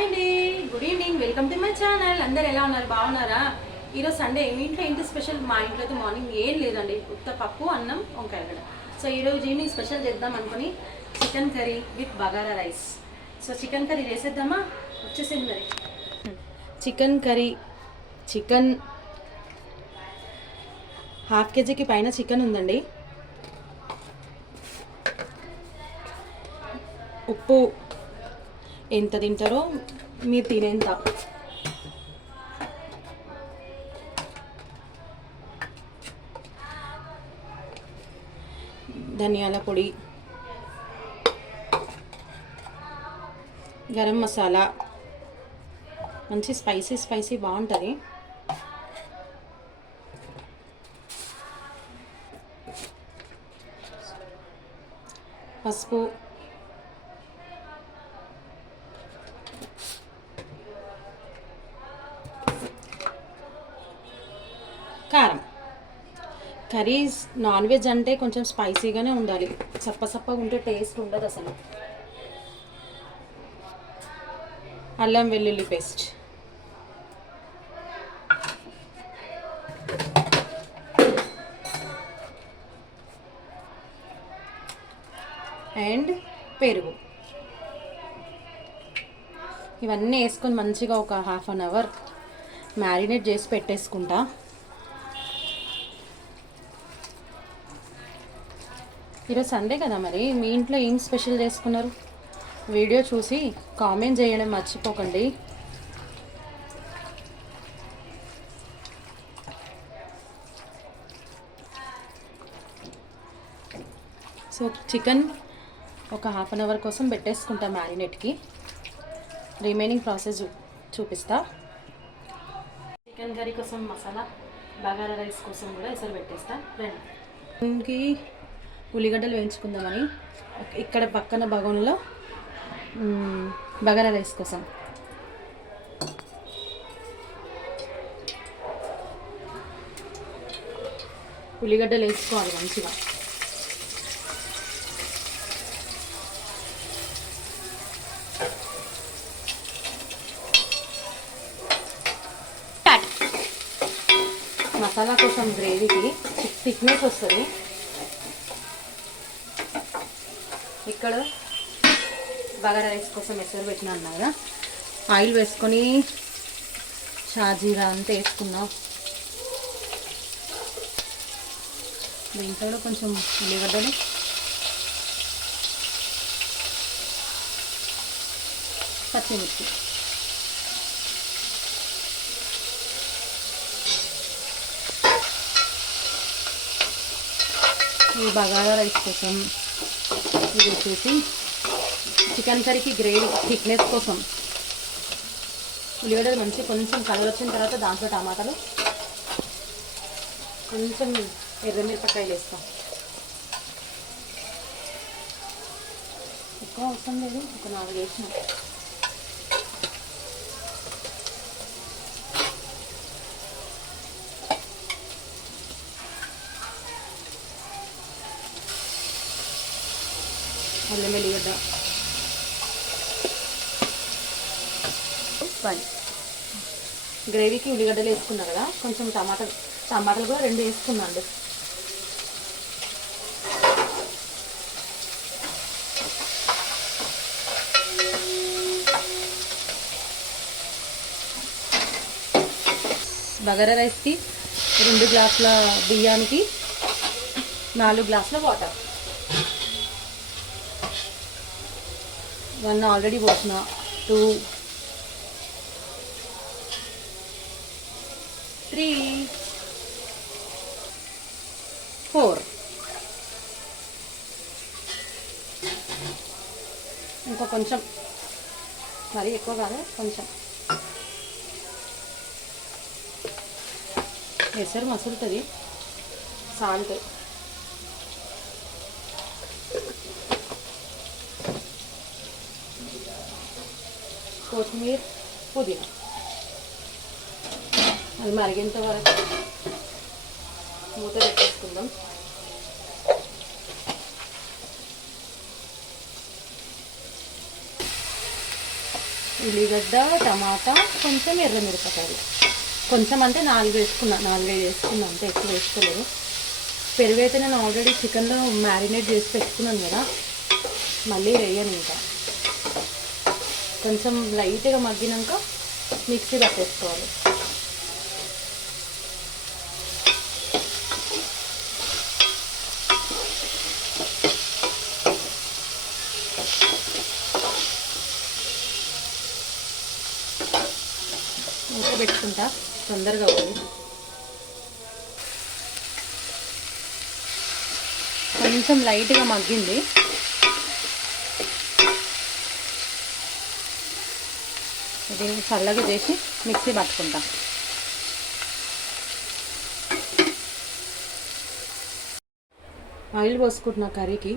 Hi అండి, good evening. Welcome to my channel. అందరు ఎలా ఉన్నారు? బాగున్నారా? ఈరోజు సండే. మీ ఇంట్లో ఏంటి స్పెషల్? మా ఇంట్లో అయితే మార్నింగ్ ఏం లేదండి, ఉత్త పప్పు, అన్నం, వంకాయ గడ్డ. సో ఈరోజు ఈవినింగ్ స్పెషల్ చేద్దాం అనుకుని chicken curry with bagara rice. So chicken curry చేసేద్దామా? వచ్చేసింది మరి. చికెన్ కర్రీ, చికెన్ హాఫ్ కేజీకి పైన చికెన్ ఉందండి. ఉప్పు ఎంత తింటారో మీరు తినేంత. ధనియాల పొడి, గరం మసాలా, మంచి స్పైసీ బాగుంటుంది. పసుపు, కారం. కర్రీస్ నాన్ వెజ్ అంటే కొంచెం స్పైసీగానే ఉండాలి, సప్పగా ఉంటే టేస్ట్ ఉండదు అసలు. అల్లం వెల్లుల్లి పేస్ట్, అండ్ పెరుగు. ఇవన్నీ వేసుకొని మంచిగా ఒక హాఫ్ అన్ అవర్ మ్యారినేట్ చేసి పెట్టేసుకుంటా. ఈరోజు సండే కదా, మరి మీ ఇంట్లో ఏం స్పెషల్ చేసుకున్నారు? వీడియో చూసి కామెంట్ చేయడం మర్చిపోకండి. సో చికెన్ ఒక హాఫ్ అన్ అవర్ కోసం పెట్టేసుకుంటా మ్యారినేట్కి. రిమైనింగ్ ప్రాసెస్ చూపిస్తా. చికెన్ కర్రీ కోసం మసాలా, బగారా రైస్ కోసం కూడా ఎసరు పెట్టేస్తా. రండి. ఉల్లిగడ్డలు వేయించుకుందామని ఇక్కడ పక్కన బగోన్లో బగారా రైస్ కోసం ఉల్లిగడ్డలు వేసుకోవాలి మంచిగా. మసాలా కోసం గ్రేవీకి థిక్నెస్ వస్తుంది. ఇక్కడ బగారా రైస్ కోసం ఎసరు పెట్టినా అన్నా కదా, ఆయిల్ వేసుకొని షాజీరా అంతా వేసుకున్నాం. దీంట్లో కొంచెం ఉల్లిగడ్డలు, పచ్చిమిర్చి, ఈ బగారా రైస్ కోసం ఇది వచ్చేసి చికెన్ కర్రీకి గ్రేవీ థిక్నెస్ కోసం ఉల్లిగడ్డలు మంచి కొంచెం కలర్ వచ్చిన తర్వాత దాంట్లో టమాటాలు, కొంచెం ఎర్రమిరపకాయలు వేస్తాం. ఎక్కువ అవసరం లేదు, ఒక 4 వేసినాం. అల్లం వెల్లిగడ్డ, గ్రేవీకి ఉల్లిగడ్డలు వేసుకున్నా కదా, కొంచెం టమాటాలు కూడా 2 వేసుకున్నాండి. బగారా రైస్కి 2 గ్లాసుల బియ్యానికి 4 గ్లాసుల వాటర్. 1 ఆల్రెడీ పోసిన, 2, 3, 4. ఇంకా కొంచెం, మరీ ఎక్కువ కాదు, కొంచెం ఎసరు మసులుతుంది. సాల్ట్, కొత్తిమీర, పుదీనా. అది మరిగేంత వరకు మూత పెట్టేసుకుందాం. ఉల్లిగడ్డ, టమాటా, కొంచెం ఎర్రమిరపకాయలు. కొంచెం అంటే 4 వేసుకున్నా, 4-5 వేసుకున్నా, అంతే, ఎక్కువ వేసుకోలేదు. పెరుగు అయితే నేను ఆల్రెడీ చికెన్లో మ్యారినేట్ చేసి పెట్టుకున్నాను కదా, మళ్ళీ వేయను. ఇంకా కొంచెం లైట్గా మగ్గినాక మిక్సీ పట్టేసుకోవాలి. మూత పెట్టుకుంటా, తొందరగా అవుతుంది. కొంచెం లైట్గా మగ్గింది. దీన్ని చల్లగా చేసి మిక్సీ పట్టుకుంటా. ఆయిల్ పోసుకుంటున్నా కర్రీకి.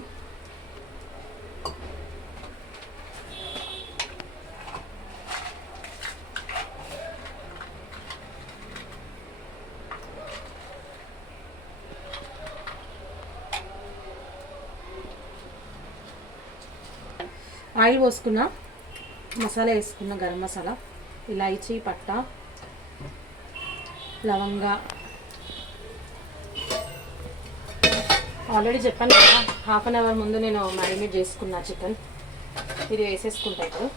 ఆయిల్ పోసుకున్నా, మసాలా వేసుకున్న, గరం మసాలా, ఇలాచీ, పట్ట, లవంగా. ఆల్రెడీ చెప్పాను కదా, హాఫ్ అన్ అవర్ ముందు నేను మ్యారినేట్ చేసుకున్నా చికెన్. ఇది వేసేసుకుంటా ఇప్పుడు.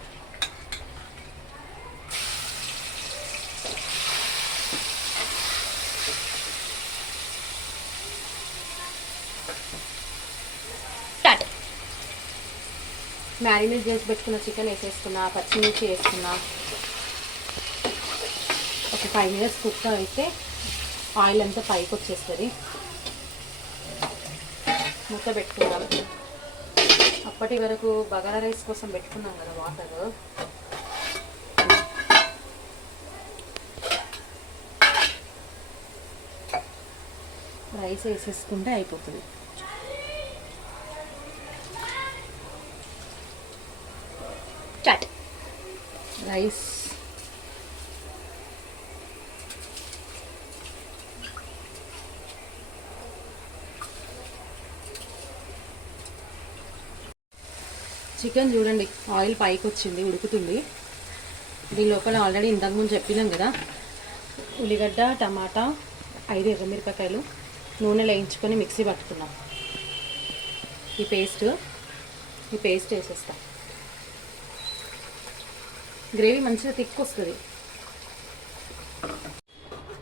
మ్యారినేట్ చేసి పెట్టుకున్న చికెన్ వేసేసుకున్నా, పచ్చిమిర్చి వేసుకున్నా. ఒక 5 minutes కుక్ అయితే ఆయిల్ అంతా పైకి వచ్చేస్తుంది. మూత పెట్టుకుందాం. అప్పటి వరకు బగారా రైస్ కోసం పెట్టుకున్నాం కదా వాటర్. రైస్ వేసేసుకుంటే అయిపోతుంది. రైస్ చికెన్ చూడండి, ఆయిల్ పైకి వచ్చింది, ఉడుకుతుంది. దీని లోపల ఆల్రెడీ ఇంతకుముందు చెప్పినాం కదా, ఉల్లిగడ్డ, టమాటా, 5 ఎర్రమిరపకాయలు నూనెలో వేయించుకొని మిక్సీ పట్టుకున్నాం. ఈ పేస్ట్ వేసేస్తాం. గ్రేవీ మంచిగా థిక్ వస్తుంది.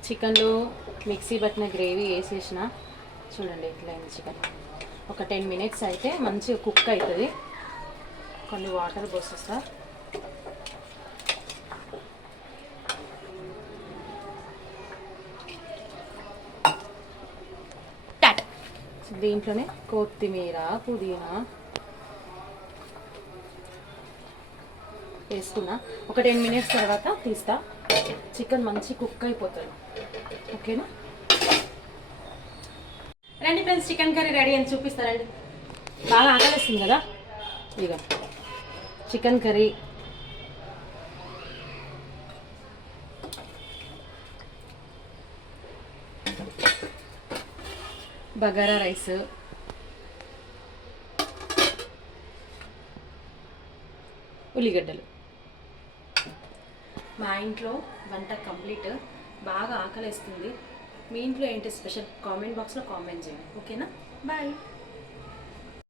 చికెన్లో మిక్సీ పట్టిన గ్రేవీ వేసేసిన, చూడండి ఇట్లా అయింది చికెన్. ఒక 10 minutes అయితే మంచిగా కుక్ అవుతుంది. కొన్ని వాటర్ పోసేస్తా. దీంట్లోనే కొత్తిమీర, పుదీనా వేసుకున్నా. ఒక 10 minutes తర్వాత తీస్తా. చికెన్ మంచి కుక్ అయిపోతుంది. ఓకేనా? రండి ఫ్రెండ్స్, చికెన్ కర్రీ రెడీ అని చూపిస్తారండి. బాగా ఆకలిస్తుంది కదా. ఇక చికెన్ కర్రీ, బగారా రైస్, ఉల్లిగడ్డలు. మా ఇంట్లో వంట కంప్లీట్. బాగా ఆకలిస్తుంది. మీ ఇంట్లో ఏంటి స్పెషల్? కామెంట్ బాక్స్లో కామెంట్ చేయండి. ఓకేనా? బాయ్.